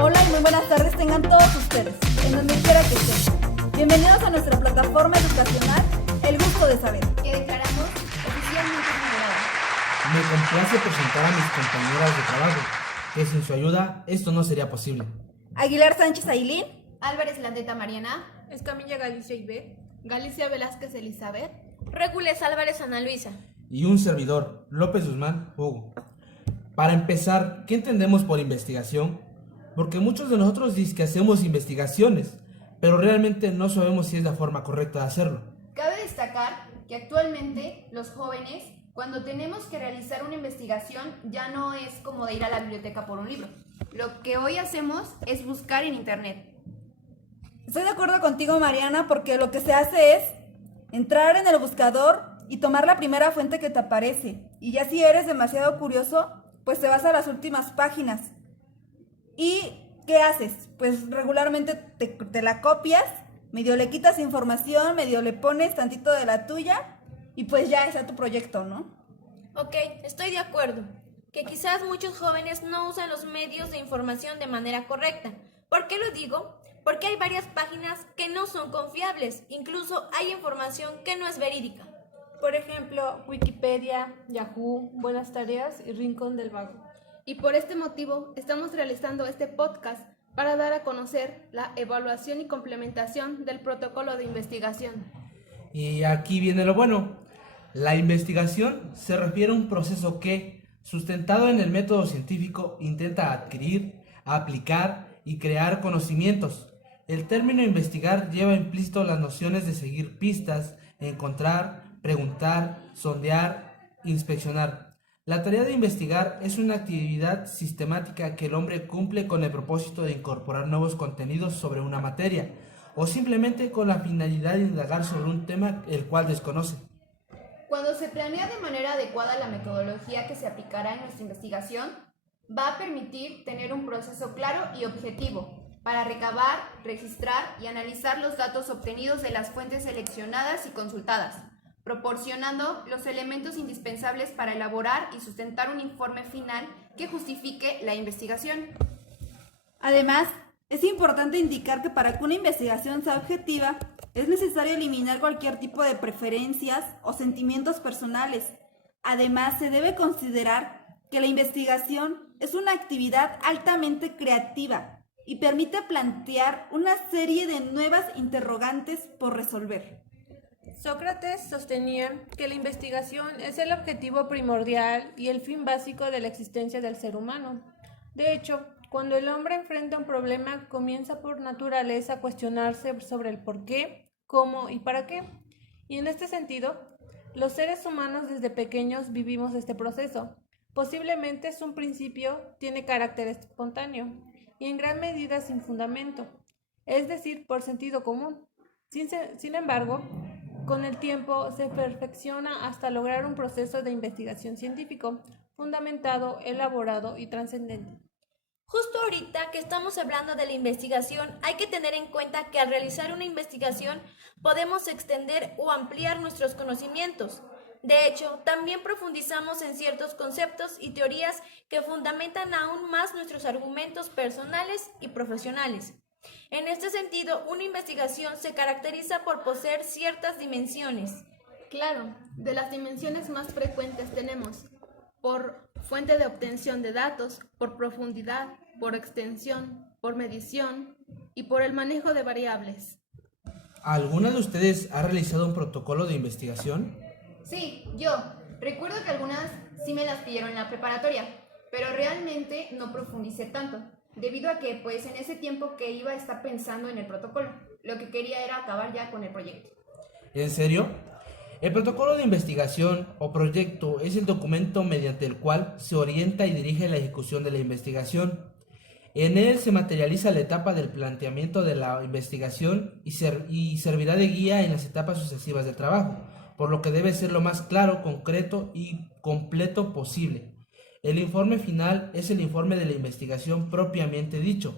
Hola y muy buenas tardes tengan todos ustedes, en donde quiera que estén. Bienvenidos a nuestra plataforma educacional El Gusto de Saber, que declaramos oficialmente inaugurada. Me complace presentar a mis compañeras de trabajo, que sin su ayuda esto no sería posible. Aguilar Sánchez Ailín, Álvarez Landeta Mariana, Escamilla Galicia Ibe, Galicia Velázquez Elizabeth, Régules Álvarez Ana Luisa. Y un servidor, López Guzmán Hugo. Para empezar, ¿qué entendemos por investigación? Porque muchos de nosotros dicen que hacemos investigaciones, pero realmente no sabemos si es la forma correcta de hacerlo. Cabe destacar que actualmente los jóvenes, cuando tenemos que realizar una investigación, ya no es como de ir a la biblioteca por un libro. Lo que hoy hacemos es buscar en internet. estoy de acuerdo contigo Mariana, porque lo que se hace es entrar en el buscador y tomar la primera fuente que te aparece. Y ya si eres demasiado curioso, pues te vas a las últimas páginas. ¿Y qué haces? Pues regularmente te la copias, medio le quitas información, medio le pones tantito de la tuya y pues ya está tu proyecto, ¿no? Ok, estoy de acuerdo. Que quizás muchos jóvenes no usan los medios de información de manera correcta. ¿Por qué lo digo? Porque hay varias páginas que no son confiables. Incluso hay información que no es verídica. Por ejemplo, Wikipedia, Yahoo, Buenas Tareas y Rincón del Vago. Y por este motivo estamos realizando este podcast para dar a conocer la evaluación y complementación del protocolo de investigación. Y aquí viene lo bueno. La investigación se refiere a un proceso que, sustentado en el método científico, intenta adquirir, aplicar y crear conocimientos. El término investigar lleva implícito las nociones de seguir pistas, encontrar, preguntar, sondear, inspeccionar. La tarea de investigar es una actividad sistemática que el hombre cumple con el propósito de incorporar nuevos contenidos sobre una materia, o simplemente con la finalidad de indagar sobre un tema el cual desconoce. Cuando se planea de manera adecuada la metodología que se aplicará en nuestra investigación, va a permitir tener un proceso claro y objetivo para recabar, registrar y analizar los datos obtenidos de las fuentes seleccionadas y consultadas, proporcionando los elementos indispensables para elaborar y sustentar un informe final que justifique la investigación. Además, es importante indicar que para que una investigación sea objetiva, es necesario eliminar cualquier tipo de preferencias o sentimientos personales. Además, se debe considerar que la investigación es una actividad altamente creativa y permite plantear una serie de nuevas interrogantes por resolver. Sócrates sostenía que la investigación es el objetivo primordial y el fin básico de la existencia del ser humano. De hecho, cuando el hombre enfrenta un problema, comienza por naturaleza a cuestionarse sobre el por qué, cómo y para qué. Y en este sentido, los seres humanos desde pequeños vivimos este proceso. Posiblemente su principio tiene carácter espontáneo y en gran medida sin fundamento, es decir, por sentido común. Sin embargo, con el tiempo se perfecciona hasta lograr un proceso de investigación científico, fundamentado, elaborado y trascendente. Justo ahorita que estamos hablando de la investigación, hay que tener en cuenta que al realizar una investigación podemos extender o ampliar nuestros conocimientos. De hecho, también profundizamos en ciertos conceptos y teorías que fundamentan aún más nuestros argumentos personales y profesionales. En este sentido, una investigación se caracteriza por poseer ciertas dimensiones. Claro, de las dimensiones más frecuentes tenemos por fuente de obtención de datos, por profundidad, por extensión, por medición y por el manejo de variables. ¿Alguna de ustedes ha realizado un protocolo de investigación? Sí, yo. Recuerdo que algunas sí me las pidieron en la preparatoria, pero realmente no profundicé tanto, debido a que pues en ese tiempo que iba a estar pensando en el protocolo, lo que quería era acabar ya con el proyecto. ¿En serio? El protocolo de investigación o proyecto es el documento mediante el cual se orienta y dirige la ejecución de la investigación. En él se materializa la etapa del planteamiento de la investigación y servirá de guía en las etapas sucesivas del trabajo, por lo que debe ser lo más claro, concreto y completo posible. El informe final es el informe de la investigación propiamente dicho,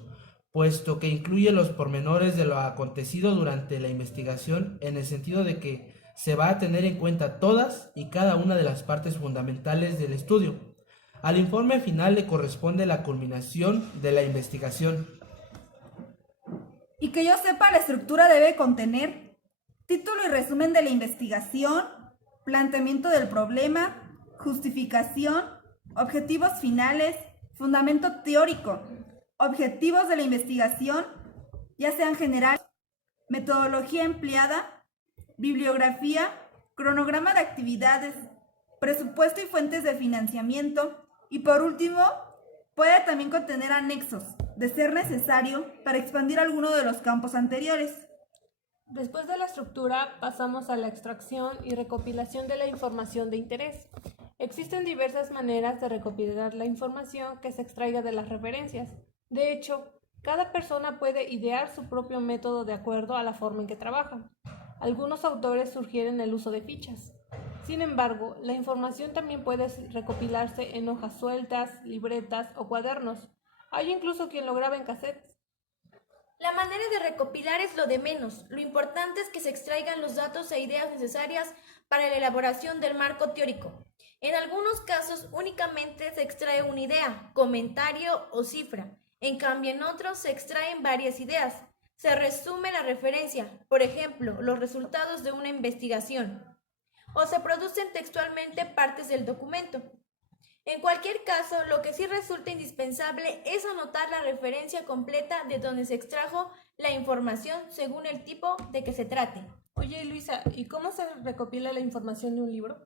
puesto que incluye los pormenores de lo acontecido durante la investigación en el sentido de que se va a tener en cuenta todas y cada una de las partes fundamentales del estudio. Al informe final le corresponde la culminación de la investigación. Y que yo sepa, la estructura debe contener título y resumen de la investigación, planteamiento del problema, justificación, objetivos finales, fundamento teórico, objetivos de la investigación, ya sean generales, metodología empleada, bibliografía, cronograma de actividades, presupuesto y fuentes de financiamiento, y por último, puede también contener anexos, de ser necesario, para expandir alguno de los campos anteriores. Después de la estructura, pasamos a la extracción y recopilación de la información de interés. Existen diversas maneras de recopilar la información que se extraiga de las referencias. De hecho, cada persona puede idear su propio método de acuerdo a la forma en que trabaja. Algunos autores sugieren el uso de fichas. Sin embargo, la información también puede recopilarse en hojas sueltas, libretas o cuadernos. Hay incluso quien lo graba en cassettes. La manera de recopilar es lo de menos. Lo importante es que se extraigan los datos e ideas necesarias para la elaboración del marco teórico. En algunos casos únicamente se extrae una idea, comentario o cifra. En cambio, en otros se extraen varias ideas. Se resume la referencia, por ejemplo, los resultados de una investigación, o se producen textualmente partes del documento. En cualquier caso, lo que sí resulta indispensable es anotar la referencia completa de donde se extrajo la información según el tipo de que se trate. Oye, Luisa, ¿y cómo se recopila la información de un libro?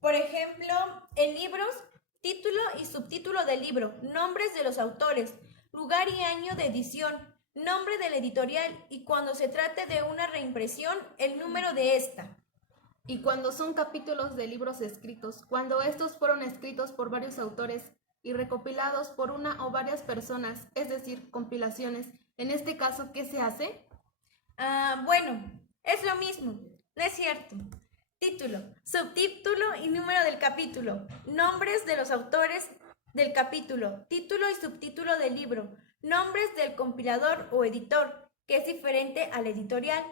Por ejemplo, en libros, título y subtítulo del libro, nombres de los autores, lugar y año de edición, nombre del editorial y cuando se trate de una reimpresión, el número de esta. Y cuando son capítulos de libros escritos, cuando estos fueron escritos por varios autores y recopilados por una o varias personas, es decir, compilaciones, en este caso, ¿qué se hace? Bueno, es lo mismo, no es cierto. Título, subtítulo y número del capítulo, nombres de los autores del capítulo, título y subtítulo del libro, nombres del compilador o editor, que es diferente al editorial,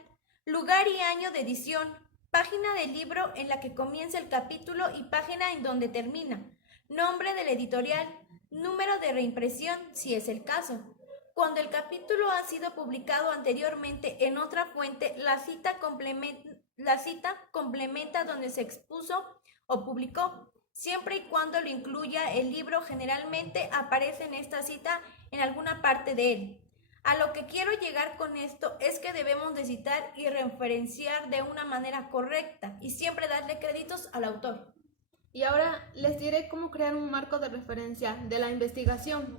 lugar y año de edición, página del libro en la que comienza el capítulo y página en donde termina, nombre del editorial, número de reimpresión si es el caso. Cuando el capítulo ha sido publicado anteriormente en otra fuente, la cita complementa donde se expuso o publicó, siempre y cuando lo incluya el libro. Generalmente aparece en esta cita en alguna parte de él. A lo que quiero llegar con esto es que debemos de citar y referenciar de una manera correcta y siempre darle créditos al autor. Y ahora les diré cómo crear un marco de referencia de la investigación.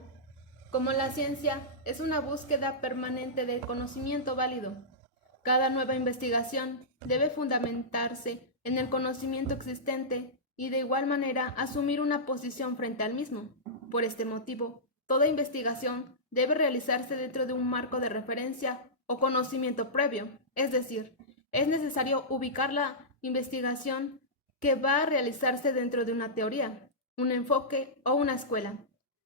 Como la ciencia es una búsqueda permanente del conocimiento válido, cada nueva investigación debe fundamentarse en el conocimiento existente y de igual manera asumir una posición frente al mismo. Por este motivo, toda investigación debe realizarse dentro de un marco de referencia o conocimiento previo, es decir, es necesario ubicar la investigación que va a realizarse dentro de una teoría, un enfoque o una escuela.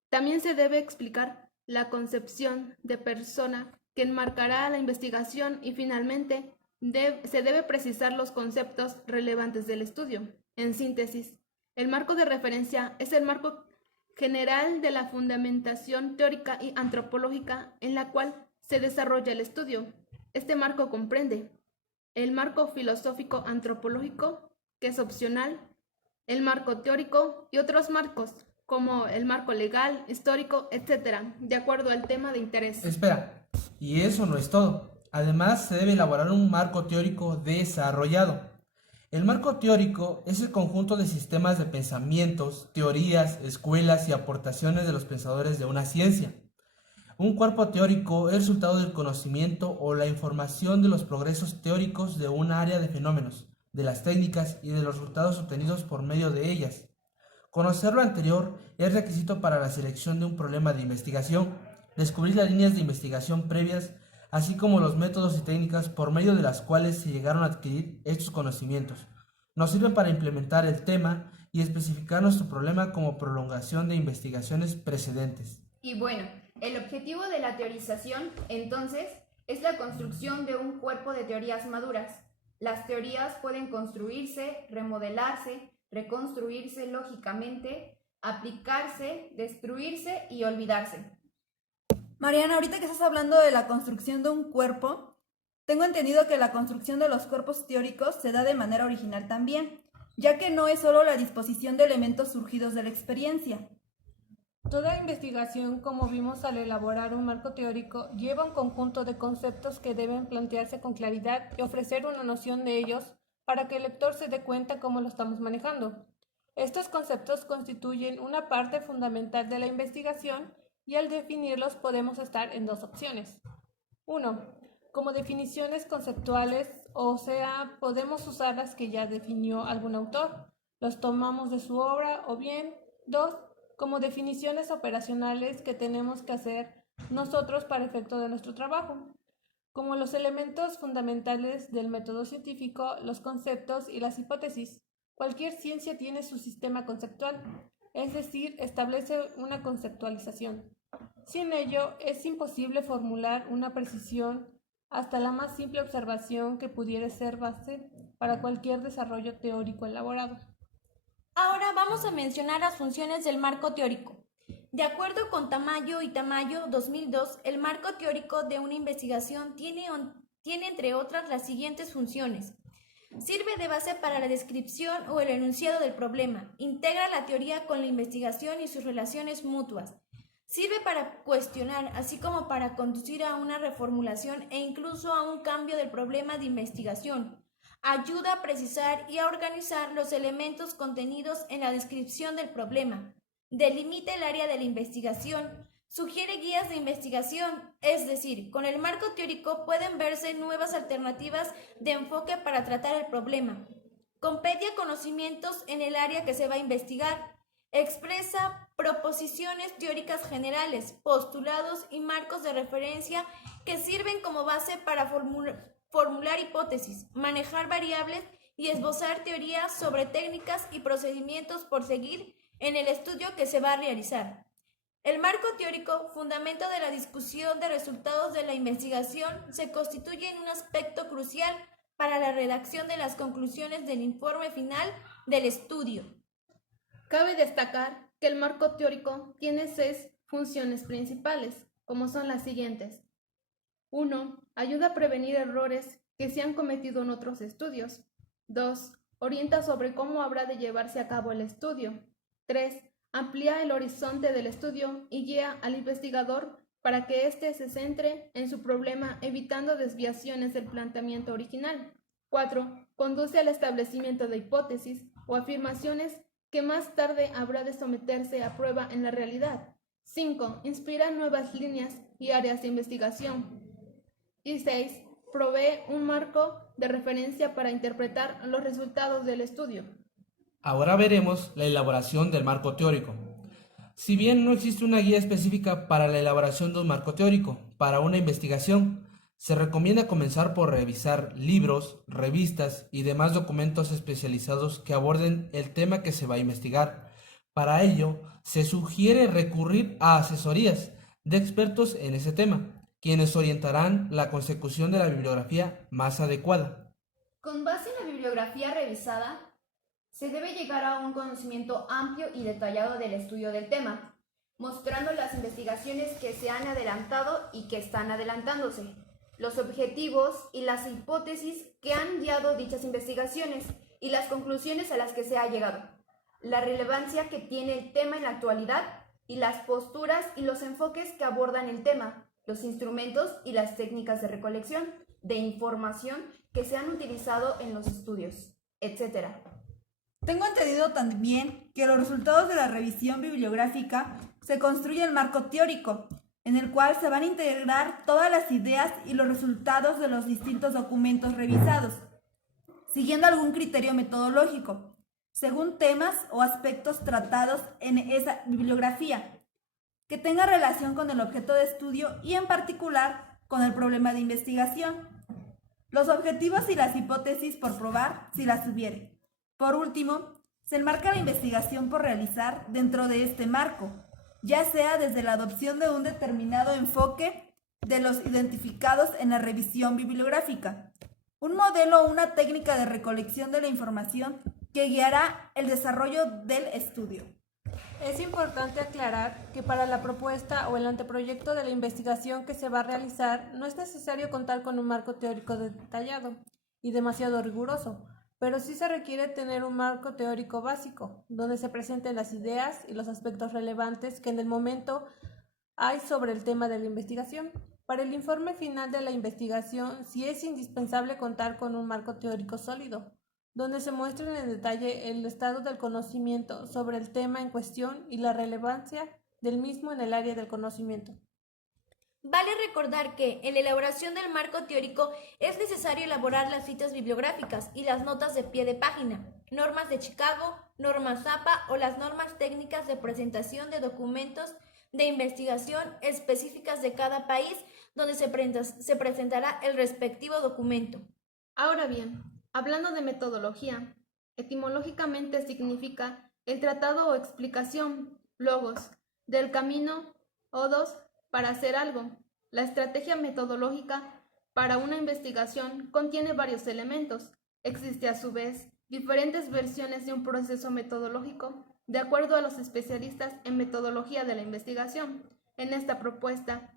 También se debe explicar la concepción de persona que enmarcará la investigación y finalmente se debe precisar los conceptos relevantes del estudio. En síntesis, el marco de referencia es el marco general de la fundamentación teórica y antropológica en la cual se desarrolla el estudio. Este marco comprende el marco filosófico antropológico, que es opcional, el marco teórico y otros marcos, como el marco legal, histórico, etc., de acuerdo al tema de interés. Espera, y eso no es todo. Además, se debe elaborar un marco teórico desarrollado. El marco teórico es el conjunto de sistemas de pensamientos, teorías, escuelas y aportaciones de los pensadores de una ciencia. Un cuerpo teórico es el resultado del conocimiento o la información de los progresos teóricos de un área de fenómenos, de las técnicas y de los resultados obtenidos por medio de ellas. Conocer lo anterior es requisito para la selección de un problema de investigación, descubrir las líneas de investigación previas, así como los métodos y técnicas por medio de las cuales se llegaron a adquirir estos conocimientos. Nos sirven para implementar el tema y especificar nuestro problema como prolongación de investigaciones precedentes. Y bueno, el objetivo de la teorización, entonces, es la construcción de un cuerpo de teorías maduras. Las teorías pueden construirse, remodelarse, reconstruirse lógicamente, aplicarse, destruirse y olvidarse. Mariana, ahorita que estás hablando de la construcción de un cuerpo, tengo entendido que la construcción de los cuerpos teóricos se da de manera original también, ya que no es solo la disposición de elementos surgidos de la experiencia. Toda investigación, como vimos al elaborar un marco teórico, lleva un conjunto de conceptos que deben plantearse con claridad y ofrecer una noción de ellos para que el lector se dé cuenta cómo lo estamos manejando. Estos conceptos constituyen una parte fundamental de la investigación y al definirlos podemos estar en dos opciones. 1. Como definiciones conceptuales, o sea, podemos usar las que ya definió algún autor, los tomamos de su obra, o bien 2. Como definiciones operacionales que tenemos que hacer nosotros para efecto de nuestro trabajo. Como los elementos fundamentales del método científico, los conceptos y las hipótesis. Cualquier ciencia tiene su sistema conceptual, es decir, establece una conceptualización. Sin ello, es imposible formular una precisión hasta la más simple observación que pudiera ser base para cualquier desarrollo teórico elaborado. Ahora vamos a mencionar las funciones del marco teórico. De acuerdo con Tamayo y Tamayo 2002, el marco teórico de una investigación tiene entre otras las siguientes funciones. Sirve de base para la descripción o el enunciado del problema. Integra la teoría con la investigación y sus relaciones mutuas. Sirve para cuestionar, así como para conducir a una reformulación e incluso a un cambio del problema de investigación. Ayuda a precisar y a organizar los elementos contenidos en la descripción del problema. Delimita el área de la investigación. Sugiere guías de investigación, es decir, con el marco teórico pueden verse nuevas alternativas de enfoque para tratar el problema. Compendia conocimientos en el área que se va a investigar. Expresa proposiciones teóricas generales, postulados y marcos de referencia que sirven como base para formular hipótesis, manejar variables y esbozar teorías sobre técnicas y procedimientos por seguir en el estudio que se va a realizar. El marco teórico, fundamento de la discusión de resultados de la investigación, se constituye en un aspecto crucial para la redacción de las conclusiones del informe final del estudio. Cabe destacar que el marco teórico tiene 6 funciones principales, como son las siguientes. 1. Ayuda a prevenir errores que se han cometido en otros estudios. 2. Orienta sobre cómo habrá de llevarse a cabo el estudio. 3. Amplía el horizonte del estudio y guía al investigador para que éste se centre en su problema evitando desviaciones del planteamiento original. 4. Conduce al establecimiento de hipótesis o afirmaciones que más tarde habrá de someterse a prueba en la realidad. 5. Inspira nuevas líneas y áreas de investigación. Y 6. Provee un marco de referencia para interpretar los resultados del estudio. Ahora veremos la elaboración del marco teórico. Si bien no existe una guía específica para la elaboración de un marco teórico para una investigación, se recomienda comenzar por revisar libros, revistas y demás documentos especializados que aborden el tema que se va a investigar. Para ello, se sugiere recurrir a asesorías de expertos en ese tema, quienes orientarán la consecución de la bibliografía más adecuada. Con base en la bibliografía revisada, se debe llegar a un conocimiento amplio y detallado del estudio del tema, mostrando las investigaciones que se han adelantado y que están adelantándose, los objetivos y las hipótesis que han guiado dichas investigaciones y las conclusiones a las que se ha llegado, la relevancia que tiene el tema en la actualidad y las posturas y los enfoques que abordan el tema, los instrumentos y las técnicas de recolección de información que se han utilizado en los estudios, etc. Tengo entendido también que los resultados de la revisión bibliográfica se construye el marco teórico, en el cual se van a integrar todas las ideas y los resultados de los distintos documentos revisados, siguiendo algún criterio metodológico, según temas o aspectos tratados en esa bibliografía, que tenga relación con el objeto de estudio y en particular con el problema de investigación, los objetivos y las hipótesis por probar si las hubiere. Por último, se enmarca la investigación por realizar dentro de este marco, ya sea desde la adopción de un determinado enfoque de los identificados en la revisión bibliográfica, un modelo o una técnica de recolección de la información que guiará el desarrollo del estudio. Es importante aclarar que para la propuesta o el anteproyecto de la investigación que se va a realizar no es necesario contar con un marco teórico detallado y demasiado riguroso, pero sí se requiere tener un marco teórico básico, donde se presenten las ideas y los aspectos relevantes que en el momento hay sobre el tema de la investigación. Para el informe final de la investigación, sí es indispensable contar con un marco teórico sólido, donde se muestren en detalle el estado del conocimiento sobre el tema en cuestión y la relevancia del mismo en el área del conocimiento. Vale recordar que en la elaboración del marco teórico es necesario elaborar las citas bibliográficas y las notas de pie de página, normas de Chicago, normas APA o las normas técnicas de presentación de documentos de investigación específicas de cada país donde se presentará el respectivo documento. Ahora bien, hablando de metodología, etimológicamente significa el tratado o explicación, logos, del camino, odos, para hacer algo. La estrategia metodológica para una investigación contiene varios elementos. Existe a su vez diferentes versiones de un proceso metodológico de acuerdo a los especialistas en metodología de la investigación. En esta propuesta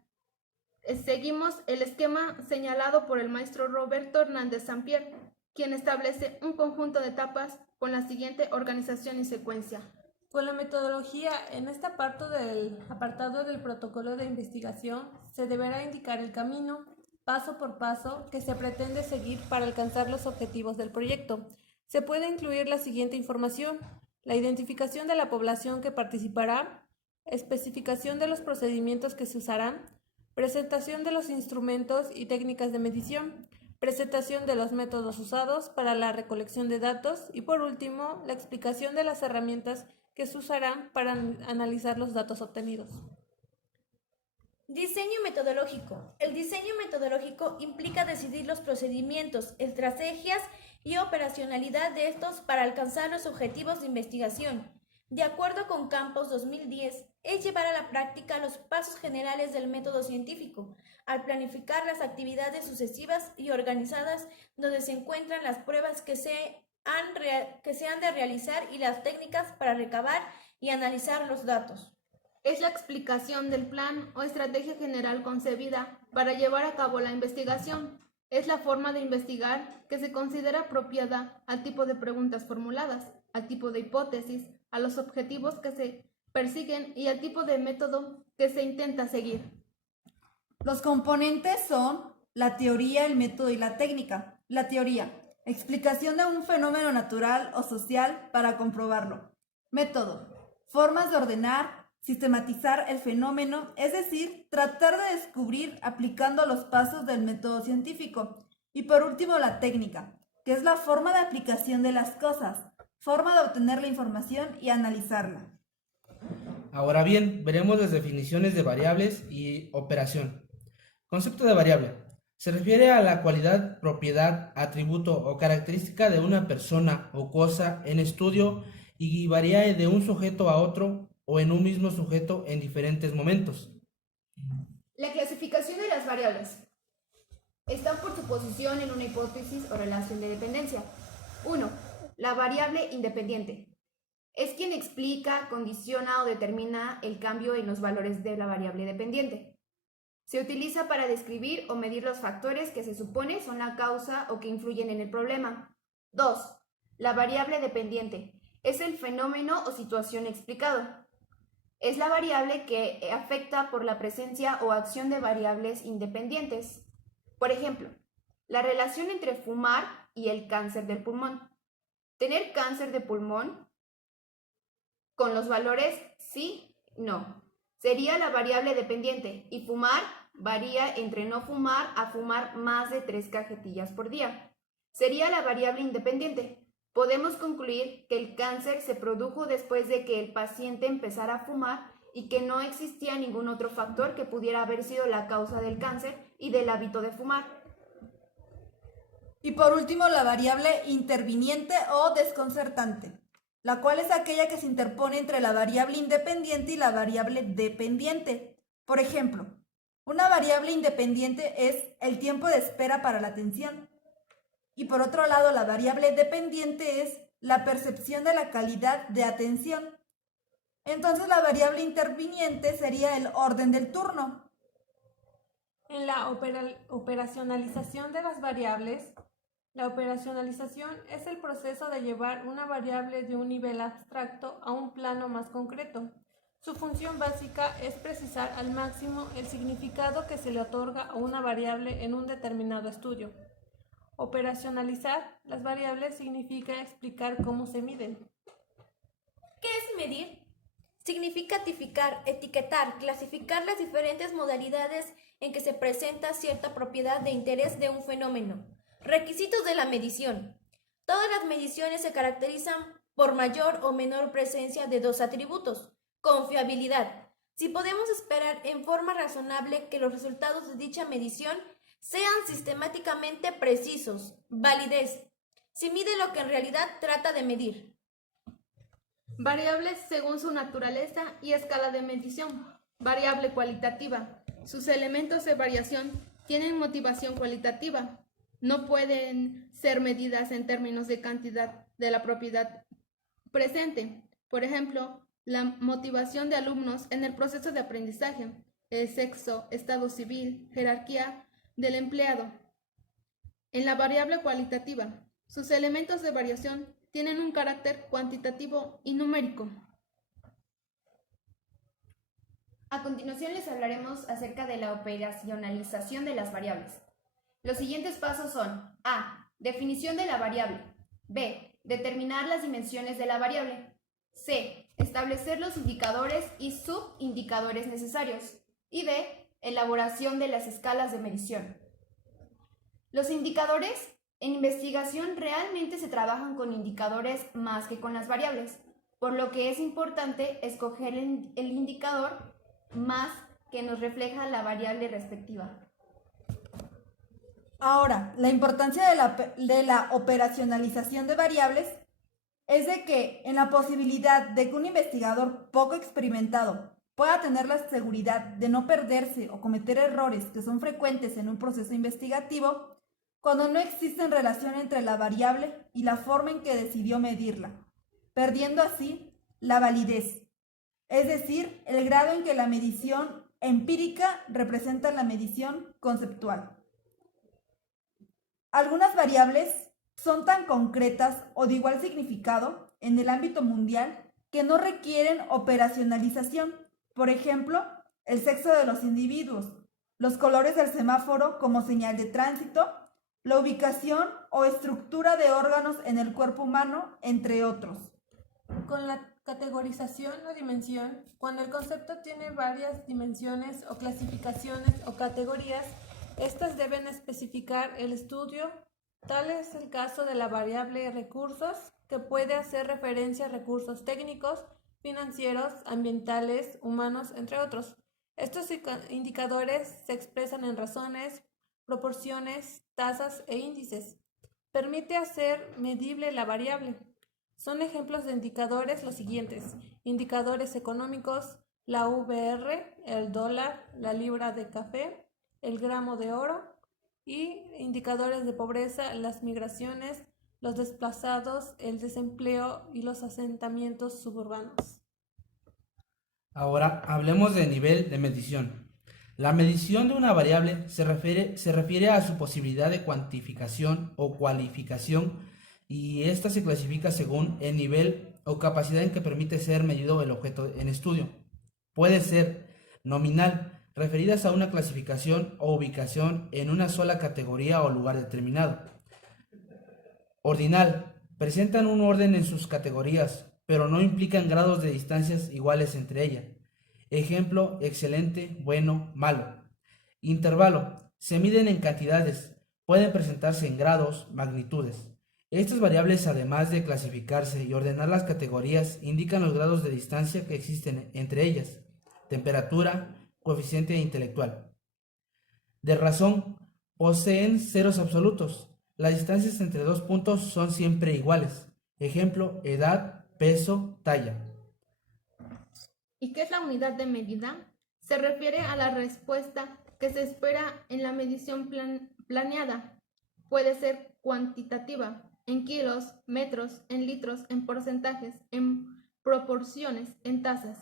seguimos el esquema señalado por el maestro Roberto Hernández Sampier, quien establece un conjunto de etapas con la siguiente organización y secuencia. Con la metodología, en esta parte del apartado del protocolo de investigación, se deberá indicar el camino, paso por paso, que se pretende seguir para alcanzar los objetivos del proyecto. Se puede incluir la siguiente información: la identificación de la población que participará, especificación de los procedimientos que se usarán, presentación de los instrumentos y técnicas de medición, presentación de los métodos usados para la recolección de datos y, por último, la explicación de las herramientas que se usarán para analizar los datos obtenidos. Diseño metodológico. El diseño metodológico implica decidir los procedimientos, estrategias y operacionalidad de estos para alcanzar los objetivos de investigación. De acuerdo con Campos 2010, es llevar a la práctica los pasos generales del método científico, al planificar las actividades sucesivas y organizadas donde se encuentran las pruebas que se han de realizar y las técnicas para recabar y analizar los datos. Es la explicación del plan o estrategia general concebida para llevar a cabo la investigación. Es la forma de investigar que se considera apropiada al tipo de preguntas formuladas, al tipo de hipótesis, a los objetivos que se persiguen y al tipo de método que se intenta seguir. Los componentes son la teoría, el método y la técnica. La teoría: explicación de un fenómeno natural o social para comprobarlo. Método: formas de ordenar, sistematizar el fenómeno, es decir, tratar de descubrir aplicando los pasos del método científico. Y por último, la técnica, que es la forma de aplicación de las cosas, forma de obtener la información y analizarla. Ahora bien, veremos las definiciones de variables y operación. Concepto de variable. Se refiere a la cualidad, propiedad, atributo o característica de una persona o cosa en estudio y varía de un sujeto a otro o en un mismo sujeto en diferentes momentos. La clasificación de las variables. Están por su posición en una hipótesis o relación de dependencia. 1. La variable independiente. Es quien explica, condiciona o determina el cambio en los valores de la variable dependiente. Se utiliza para describir o medir los factores que se supone son la causa o que influyen en el problema. 2. La variable dependiente. Es el fenómeno o situación explicado. Es la variable que afecta por la presencia o acción de variables independientes. Por ejemplo, la relación entre fumar y el cáncer del pulmón. Tener cáncer de pulmón con los valores sí, no. Sería la variable dependiente y fumar varía entre no fumar a fumar más de 3 cajetillas por día. Sería la variable independiente. Podemos concluir que el cáncer se produjo después de que el paciente empezara a fumar y que no existía ningún otro factor que pudiera haber sido la causa del cáncer y del hábito de fumar. Y por último, la variable interviniente o desconcertante, la cual es aquella que se interpone entre la variable independiente y la variable dependiente. Por ejemplo, una variable independiente es el tiempo de espera para la atención. Y por otro lado, la variable dependiente es la percepción de la calidad de atención. Entonces la variable interviniente sería el orden del turno. En la operacionalización de las variables, la operacionalización es el proceso de llevar una variable de un nivel abstracto a un plano más concreto. Su función básica es precisar al máximo el significado que se le otorga a una variable en un determinado estudio. Operacionalizar las variables significa explicar cómo se miden. ¿Qué es medir? Significa tipificar, etiquetar, clasificar las diferentes modalidades en que se presenta cierta propiedad de interés de un fenómeno. Requisitos de la medición. Todas las mediciones se caracterizan por mayor o menor presencia de dos atributos. Confiabilidad. Si podemos esperar en forma razonable que los resultados de dicha medición sean sistemáticamente precisos. Validez. Si mide lo que en realidad trata de medir. Variables según su naturaleza y escala de medición. Variable cualitativa. Sus elementos de variación tienen motivación cualitativa. No pueden ser medidas en términos de cantidad de la propiedad presente. Por ejemplo, la motivación de alumnos en el proceso de aprendizaje, el sexo, estado civil, jerarquía del empleado. En la variable cualitativa, sus elementos de variación tienen un carácter cuantitativo y numérico. A continuación les hablaremos acerca de la operacionalización de las variables. Los siguientes pasos son: A. Definición de la variable. B. Determinar las dimensiones de la variable. C. Establecer los indicadores y subindicadores necesarios. Y D. Elaboración de las escalas de medición. Los indicadores en investigación realmente se trabajan con indicadores más que con las variables, por lo que es importante escoger el indicador más que nos refleja la variable respectiva. Ahora, la importancia de la operacionalización de variables es de que en la posibilidad de que un investigador poco experimentado pueda tener la seguridad de no perderse o cometer errores que son frecuentes en un proceso investigativo, cuando no existe relación entre la variable y la forma en que decidió medirla, perdiendo así la validez, es decir, el grado en que la medición empírica representa la medición conceptual. Algunas variables son tan concretas o de igual significado en el ámbito mundial que no requieren operacionalización. Por ejemplo, el sexo de los individuos, los colores del semáforo como señal de tránsito, la ubicación o estructura de órganos en el cuerpo humano, entre otros. Con la categorización o dimensión, cuando el concepto tiene varias dimensiones o clasificaciones o categorías, estas deben especificar el estudio. Tal es el caso de la variable recursos, que puede hacer referencia a recursos técnicos, financieros, ambientales, humanos, entre otros. Estos indicadores se expresan en razones, proporciones, tasas e índices. Permite hacer medible la variable. Son ejemplos de indicadores los siguientes: indicadores económicos, la VR, el dólar, la libra de café, el gramo de oro, y indicadores de pobreza, las migraciones, los desplazados, el desempleo y los asentamientos suburbanos. Ahora hablemos de nivel de medición. La medición de una variable se refiere a su posibilidad de cuantificación o cualificación, y esta se clasifica según el nivel o capacidad en que permite ser medido el objeto en estudio. Puede ser nominal, referidas a una clasificación o ubicación en una sola categoría o lugar determinado. Ordinal, presentan un orden en sus categorías, pero no implican grados de distancias iguales entre ellas. Ejemplo: excelente, bueno, malo. Intervalo, se miden en cantidades, pueden presentarse en grados, magnitudes. Estas variables, además de clasificarse y ordenar las categorías, indican los grados de distancia que existen entre ellas: temperatura, coeficiente intelectual. De razón, poseen ceros absolutos. Las distancias entre dos puntos son siempre iguales. Ejemplo: edad, peso, talla. ¿Y qué es la unidad de medida? Se refiere a la respuesta que se espera en la medición planeada. Puede ser cuantitativa, en kilos, metros, en litros, en porcentajes, en proporciones en tasas.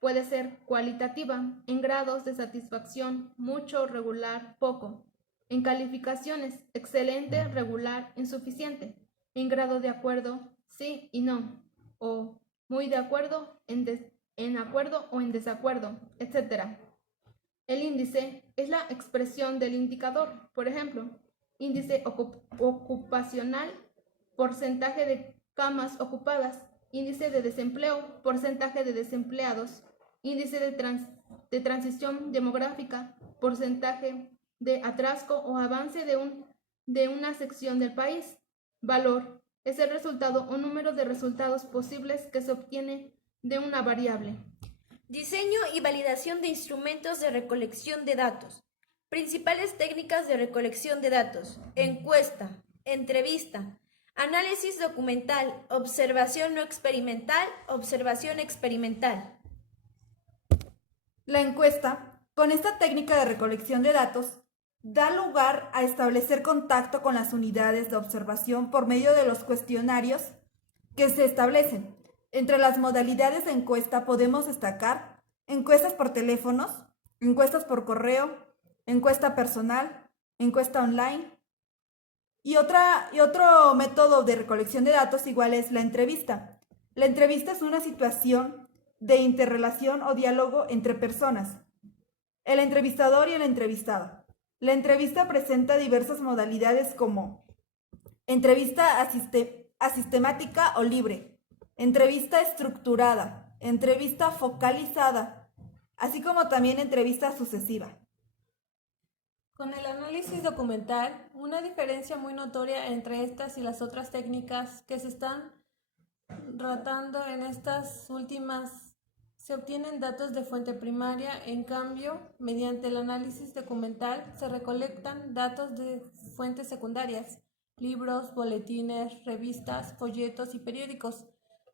Puede ser cualitativa, en grados de satisfacción, mucho, regular, poco. En calificaciones, excelente, regular, insuficiente. En grado de acuerdo, sí y no. O muy de acuerdo, en acuerdo o en desacuerdo, etc. El índice es la expresión del indicador. Por ejemplo, índice ocupacional, porcentaje de camas ocupadas, índice de desempleo, porcentaje de desempleados, índice de transición demográfica, porcentaje de atraso o avance de una sección del país. Valor es el resultado o número de resultados posibles que se obtiene de una variable. Diseño y validación de instrumentos de recolección de datos. Principales técnicas de recolección de datos. Encuesta, entrevista, análisis documental, observación no experimental, observación experimental. La encuesta, con esta técnica de recolección de datos, da lugar a establecer contacto con las unidades de observación por medio de los cuestionarios que se establecen. Entre las modalidades de encuesta podemos destacar encuestas por teléfonos, encuestas por correo, encuesta personal, encuesta online. Y otro método de recolección de datos igual es la entrevista. La entrevista es una situación de interrelación o diálogo entre personas, el entrevistador y el entrevistado. La entrevista presenta diversas modalidades como entrevista asistemática o libre, entrevista estructurada, entrevista focalizada, así como también entrevista sucesiva. Con el análisis documental, una diferencia muy notoria entre estas y las otras técnicas que se están tratando en estas últimas, se obtienen datos de fuente primaria, en cambio, mediante el análisis documental se recolectan datos de fuentes secundarias, libros, boletines, revistas, folletos y periódicos.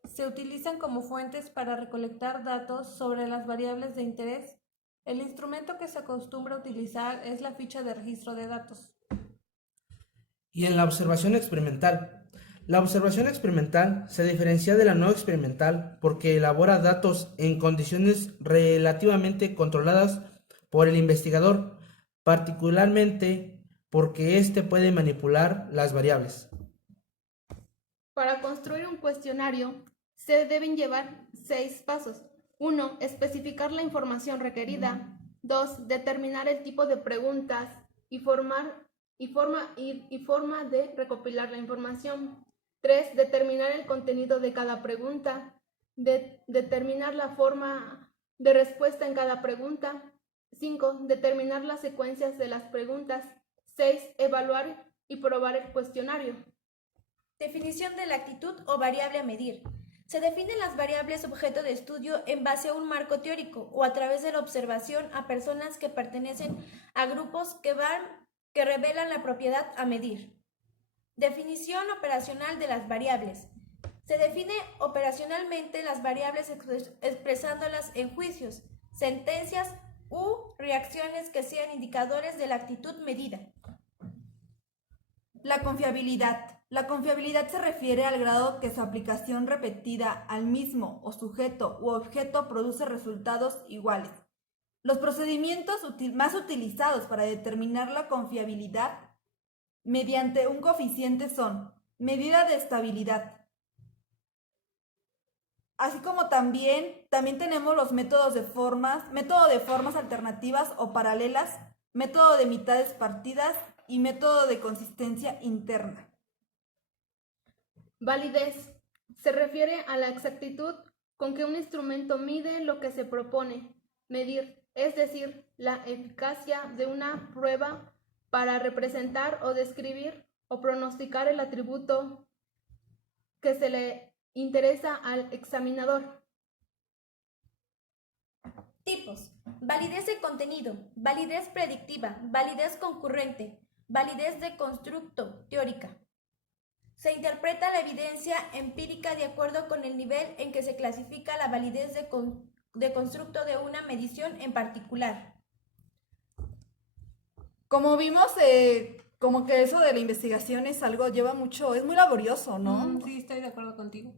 Se utilizan como fuentes para recolectar datos sobre las variables de interés. El instrumento que se acostumbra a utilizar es la ficha de registro de datos. Y en la observación experimental. La observación experimental se diferencia de la no experimental porque elabora datos en condiciones relativamente controladas por el investigador, particularmente porque éste puede manipular las variables. Para construir un cuestionario se deben llevar 6 pasos. 1. Especificar la información requerida. 2. Determinar el tipo de preguntas y forma de recopilar la información. 3. Determinar el contenido de cada pregunta. Determinar la forma de respuesta en cada pregunta. 5. Determinar las secuencias de las preguntas. 6. Evaluar y probar el cuestionario. Definición de la actitud o variable a medir. Se definen las variables objeto de estudio en base a un marco teórico o a través de la observación a personas que pertenecen a grupos que revelan la propiedad a medir. Definición operacional de las variables. Se define operacionalmente las variables expresándolas en juicios, sentencias u reacciones que sean indicadores de la actitud medida. La confiabilidad. La confiabilidad se refiere al grado que su aplicación repetida al mismo o sujeto u objeto produce resultados iguales. Los procedimientos más utilizados para determinar la confiabilidad mediante un coeficiente son medida de estabilidad, así como también tenemos los método de formas alternativas o paralelas, método de mitades partidas y método de consistencia interna. Validez. Se refiere a la exactitud con que un instrumento mide lo que se propone medir, es decir, la eficacia de una prueba para representar o describir o pronosticar el atributo que se le interesa al examinador. Tipos. Validez de contenido, validez predictiva, validez concurrente, validez de constructo, teórica. Se interpreta la evidencia empírica de acuerdo con el nivel en que se clasifica la validez de constructo de una medición en particular. Como vimos, como que eso de la investigación es algo, es muy laborioso, ¿no? Sí, estoy de acuerdo contigo.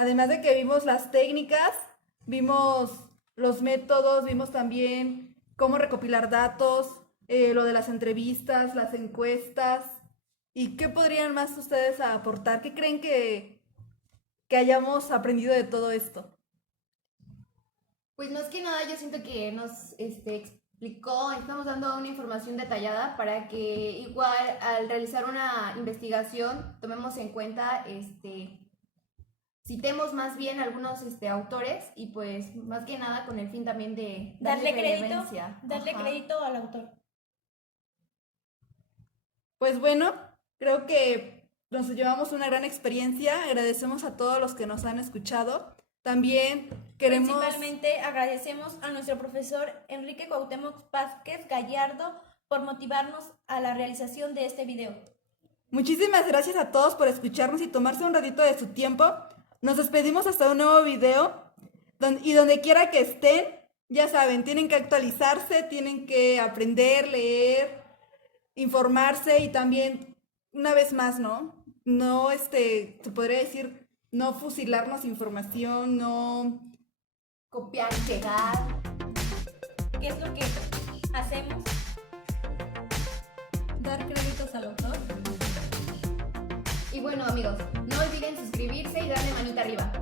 Además de que vimos las técnicas, vimos los métodos, vimos también cómo recopilar datos, lo de las entrevistas, las encuestas. ¿Y qué podrían más ustedes aportar? ¿Qué creen que hayamos aprendido de todo esto? Pues más que nada yo siento que nos explicó, estamos dando una información detallada para que igual al realizar una investigación tomemos en cuenta, citemos más bien algunos autores y pues más que nada con el fin también de Darle relevancia. Ajá. crédito al autor. Pues bueno, creo que nos llevamos una gran experiencia. Agradecemos a todos los que nos han escuchado. También queremos... Principalmente agradecemos a nuestro profesor Enrique Cuauhtémoc Vázquez Gallardo por motivarnos a la realización de este video. Muchísimas gracias a todos por escucharnos y tomarse un ratito de su tiempo. Nos despedimos hasta un nuevo video. Y donde quiera que estén, ya saben, tienen que actualizarse, tienen que aprender, leer, informarse y también, una vez más, ¿no? No, se podría decir, no fusilarnos información, no... Copiar y pegar. ¿Qué es lo que hacemos? Dar créditos al autor. Y bueno amigos, no olviden suscribirse y darle manita arriba.